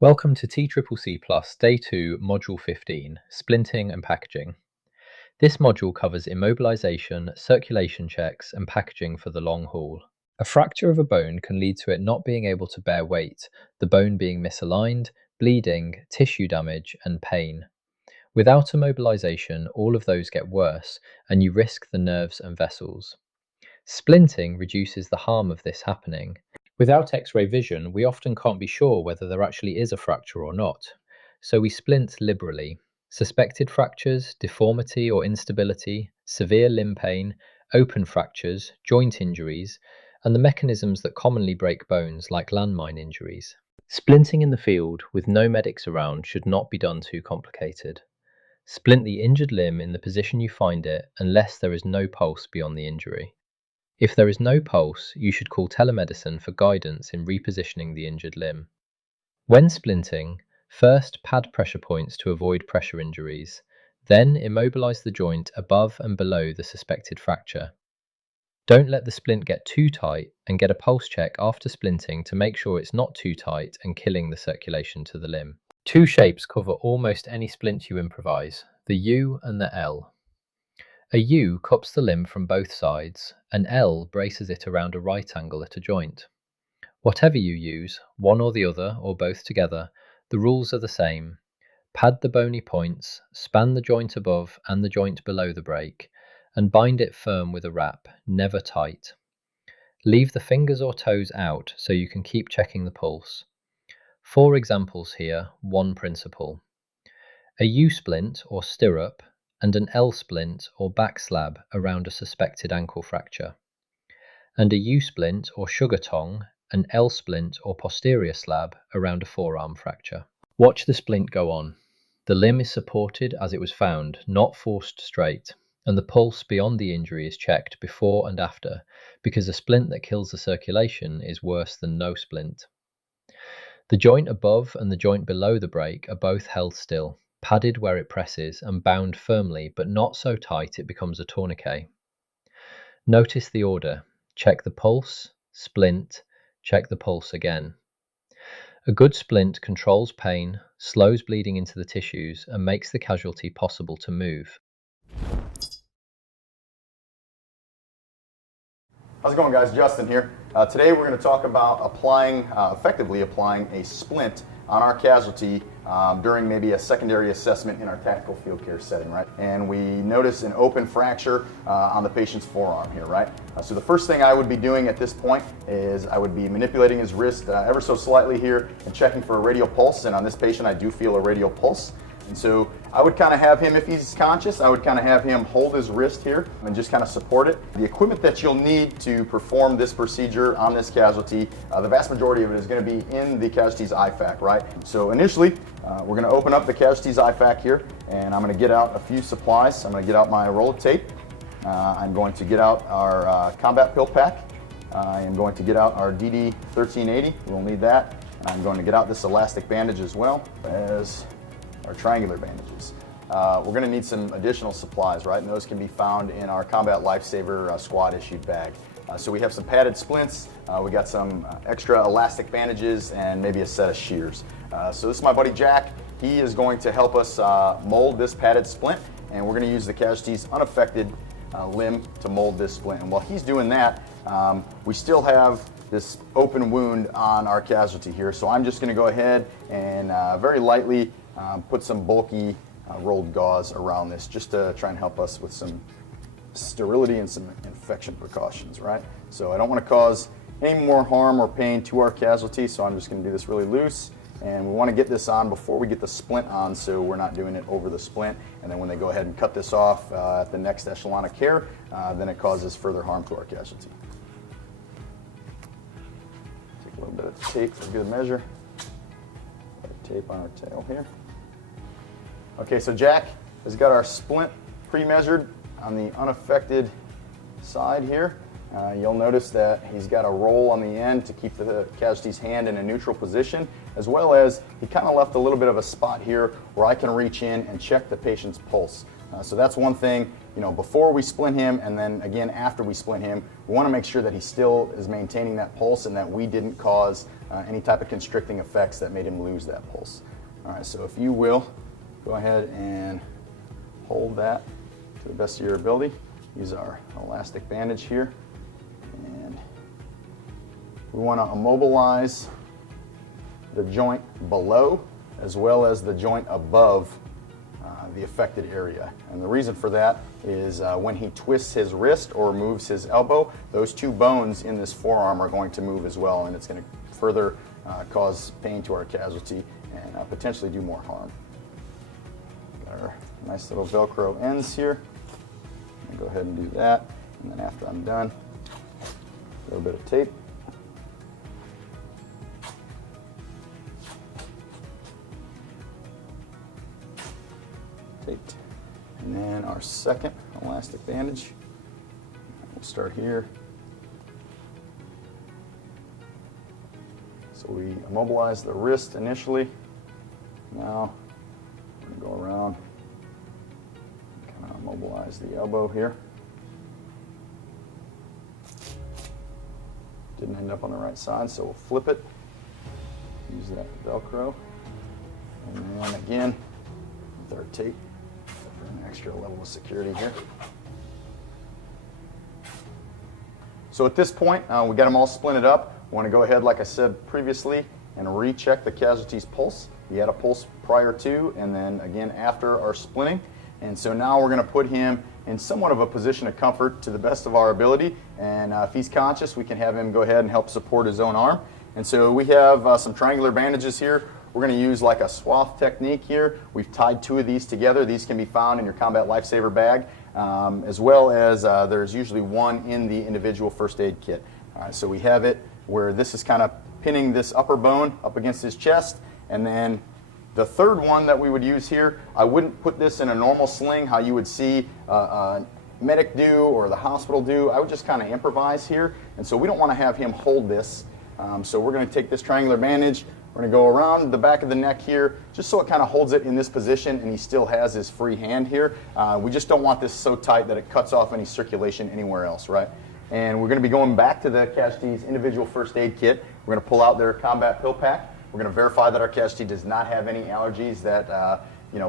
Welcome to TCCC-Plus Day 2, Module 15, Splinting and Packaging. This module covers immobilization, circulation checks, and packaging for the long haul. A fracture of a bone can lead to it not being able to bear weight, the bone being misaligned, bleeding, tissue damage, and pain. Without immobilization, all of those get worse, and you risk the nerves and vessels. Splinting reduces the harm of this happening. Without X-ray vision, we often can't be sure whether there actually is a fracture or not, so we splint liberally. Suspected fractures, deformity or instability, severe limb pain, open fractures, joint injuries, and the mechanisms that commonly break bones like landmine injuries. Splinting in the field with no medics around should not be done too complicated. Splint the injured limb in the position you find it unless there is no pulse beyond the injury. If there is no pulse, you should call telemedicine for guidance in repositioning the injured limb. When splinting, first pad pressure points to avoid pressure injuries, then immobilize the joint above and below the suspected fracture. Don't let the splint get too tight and get a pulse check after splinting to make sure it's not too tight and killing the circulation to the limb. Two shapes cover almost any splint you improvise, the U and the L. A U cups the limb from both sides, an L braces it around a right angle at a joint. Whatever you use, one or the other or both together, the rules are the same. Pad the bony points, span the joint above and the joint below the break, and bind it firm with a wrap, never tight. Leave the fingers or toes out so you can keep checking the pulse. 4 examples here, one principle. A U-splint or stirrup, and an L-splint or back slab around a suspected ankle fracture, and a U-splint or sugar tongue, an L-splint or posterior slab around a forearm fracture. Watch the splint go on. The limb is supported as it was found, not forced straight, and the pulse beyond the injury is checked before and after, because a splint that kills the circulation is worse than no splint. The joint above and the joint below the break are both held still, padded where it presses and bound firmly, but not so tight it becomes a tourniquet. Notice the order. Check the pulse, splint, check the pulse again. A good splint controls pain, slows bleeding into the tissues, and makes the casualty possible to move. How's it going, guys? Justin here. Today we're going to talk about effectively applying a splint on our casualty during maybe a secondary assessment in our tactical field care setting, right? And we notice an open fracture on the patient's forearm here, right? So the first thing I would be doing at this point is I would be manipulating his wrist ever so slightly here and checking for a radial pulse. And on this patient, I do feel a radial pulse. And so I would kind of have him, if he's conscious, I would kind of have him hold his wrist here and just kind of support it. The equipment that you'll need to perform this procedure on this casualty, the vast majority of it is going to be in the casualty's IFAC, right? So initially, we're going to open up the casualty's IFAC here, and I'm going to get out a few supplies. I'm going to get out my roll of tape. I'm going to get out our combat pill pack. I am going to get out our DD 1380. We'll need that. I'm going to get out this elastic bandage as well as our triangular bandages. We're going to need some additional supplies, right? And those can be found in our Combat Lifesaver squad issued bag. So we have some padded splints, we got some extra elastic bandages, and maybe a set of shears. So this is my buddy Jack. He is going to help us mold this padded splint, and we're going to use the casualty's unaffected limb to mold this splint. And while he's doing that, we still have this open wound on our casualty here. So I'm just going to go ahead and very lightly put some bulky rolled gauze around this just to try and help us with some sterility and some infection precautions, right? So I don't want to cause any more harm or pain to our casualty, so I'm just going to do this really loose. And we want to get this on before we get the splint on, so we're not doing it over the splint. And then when they go ahead and cut this off at the next echelon of care, then it causes further harm to our casualty. Take a little bit of tape for good measure. Tape on our tail here. Okay, so Jack has got our splint pre-measured on the unaffected side here. You'll notice that he's got a roll on the end to keep the casualty's hand in a neutral position, as well as he kind of left a little bit of a spot here where I can reach in and check the patient's pulse. So that's one thing, before we splint him, and then again after we splint him, we want to make sure that he still is maintaining that pulse and that we didn't cause any type of constricting effects that made him lose that pulse. All right, so if you will, go ahead and hold that to the best of your ability. Use our elastic bandage here, and we want to immobilize the joint below as well as the joint above the affected area. And the reason for that is when he twists his wrist or moves his elbow, those two bones in this forearm are going to move as well, and it's going to further cause pain to our casualty and potentially do more harm. Got our nice little Velcro ends here. I'm going to go ahead and do that, and then after I'm done, a little bit of tape. Taped. And then our second elastic bandage. We'll start here. So we immobilize the wrist initially. Now we're going to go around and kind of immobilize the elbow here. Didn't end up on the right side, so we'll flip it. Use that Velcro. And then again, with our tape, for an extra level of security here. So at this point, we got them all splinted up. We want to go ahead, like I said previously, and recheck the casualty's pulse. He had a pulse prior to and then again after our splinting. And so now we're going to put him in somewhat of a position of comfort to the best of our ability. And if he's conscious, we can have him go ahead and help support his own arm. And so we have some triangular bandages here. We're going to use like a swath technique here. We've tied two of these together. These can be found in your combat lifesaver bag, as well as there's usually one in the individual first aid kit. All right, so we have it where this is kind of pinning this upper bone up against his chest, and then the third one that we would use here, I wouldn't put this in a normal sling, how you would see a medic do or the hospital do. I would just kind of improvise here, and so we don't want to have him hold this. So we're going to take this triangular bandage, we're going to go around the back of the neck here, just so it kind of holds it in this position and he still has his free hand here. We just don't want this so tight that it cuts off any circulation anywhere else, right? And we're going to be going back to the casualty's individual first aid kit. We're going to pull out their combat pill pack. We're going to verify that our casualty does not have any allergies that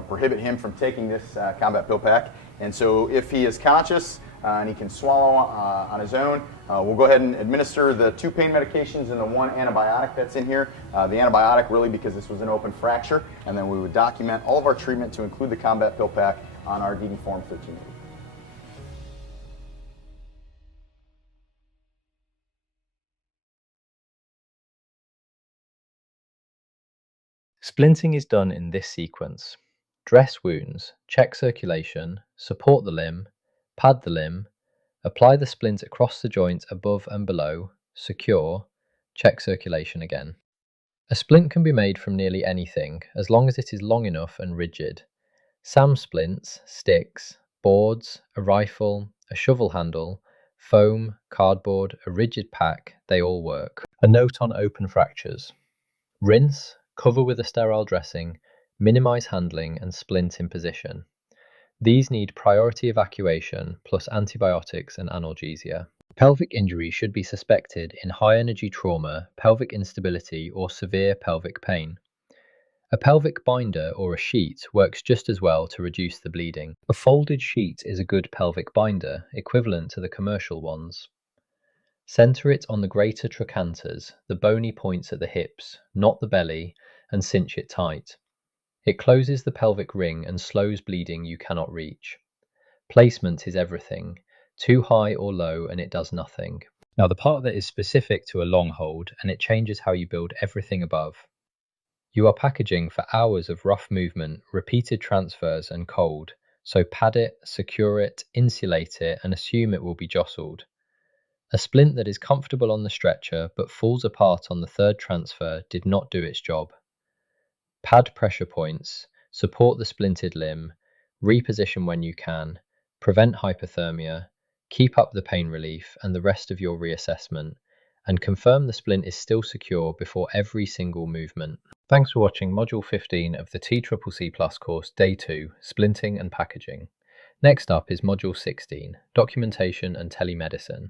prohibit him from taking this combat pill pack. And so if he is conscious and he can swallow on his own, we'll go ahead and administer the 2 pain medications and the 1 antibiotic that's in here. The antibiotic really because this was an open fracture, and then we would document all of our treatment to include the combat pill pack on our DD Form 1380. Splinting is done in this sequence: dress wounds, check circulation, support the limb, pad the limb, apply the splint across the joint above and below, secure, check circulation again. A splint can be made from nearly anything, as long as it is long enough and rigid. SAM splints, sticks, boards, a rifle, a shovel handle, foam, cardboard, a rigid pack, they all work. A note on open fractures: rinse, cover with a sterile dressing, minimize handling, and splint in position. These need priority evacuation plus antibiotics and analgesia. Pelvic injury should be suspected in high-energy trauma, pelvic instability, or severe pelvic pain. A pelvic binder or a sheet works just as well to reduce the bleeding. A folded sheet is a good pelvic binder, equivalent to the commercial ones. Center it on the greater trochanters, the bony points at the hips, not the belly, and cinch it tight. It closes the pelvic ring and slows bleeding you cannot reach. Placement is everything. Too high or low and it does nothing. Now the part that is specific to a long hold, and it changes how you build everything above. You are packaging for hours of rough movement, repeated transfers and cold, so pad it, secure it, insulate it, and assume it will be jostled. A splint that is comfortable on the stretcher but falls apart on the third transfer did not do its job. Pad pressure points, support the splinted limb, reposition when you can, prevent hypothermia, keep up the pain relief and the rest of your reassessment, and confirm the splint is still secure before every single movement. Thanks for watching Module 15 of the TCCC-Plus course Day 2, Splinting and Packaging. Next up is Module 16, Documentation and Telemedicine.